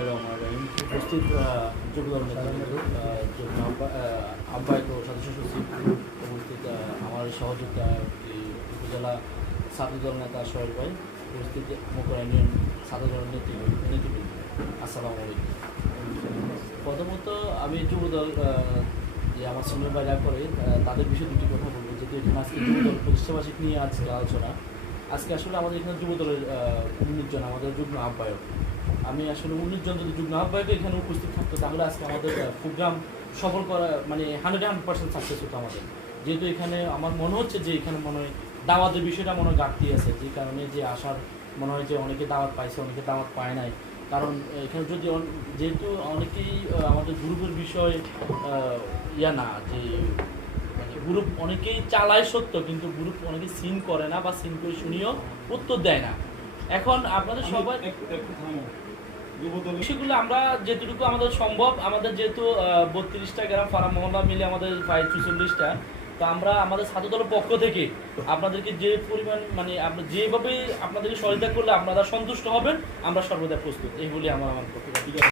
বিসমিল্লাহিররহমানিররহিম। উপস্থিত যুবদল নেতা আহ্বায়ক ও সদস্য সচিব, উপস্থিত আমার সহযোগিতা উপজেলা ছাত্রদল নেতা সোহেল ভাই, উপস্থিত মকরা ইউনিয়ন ছাত্রদল নেতৃবৃন্দ, আসসালামু আলাইকুম। প্রথমত আমি যুবদল যে আমার সিনিয়র ভাইরা করে তাদের বিষয়ে দুটি কথা বলবো, যেহেতু এখানে আজকে যুবদল প্রতিষ্ঠাবার্ষিক নিয়ে আজকে আলোচনা। আজকে আসলে আমাদের এখানে যুবদলের 19 জন আমাদের যুগ্ম আহ্বায়ক। আমি আসলে 19 জন যদি যুগ্ম আহ্বায়ক এখানে উপস্থিত থাকতো তাহলে আজকে আমাদের প্রোগ্রাম সফল করা মানে 100% সাকসেস হতো আমাদের। যেহেতু এখানে আমার মনে হচ্ছে যে এখানে মনে হয় দাওয়াতের বিষয়টা মনে হয় ঘাটতি আছে, যে কারণে যে আসার মনে হয় যে অনেকে দাওয়াত পাইছে, অনেকে দাওয়াত পায় নাই। কারণ এখানে যদি যেহেতু অনেকেই আমাদের গ্রুপের বিষয় না, যে মানে গ্রুপ অনেকেই চালায় সত্য, কিন্তু গ্রুপ অনেকে সিন করে না বা সিন করে শুনিও উত্তর দেয় না। এখন আপনাদের সবাই সেগুলো আমরা যেটুকু আমাদের সম্ভব, আমাদের যেহেতু 32টা গ্রাম ফার্ম মহল্লা মিলে আমাদের প্রায় 44টা, তো আমরা আমাদের ছাত্রদলের পক্ষ থেকে আপনাদেরকে যে পরিমাণ মানে আপনার যেভাবে আপনাদেরকে সহযোগিতা করলে আপনারা সন্তুষ্ট হবেন, আমরা সর্বদা প্রস্তুত। এই বলে আমার পক্ষ থেকে।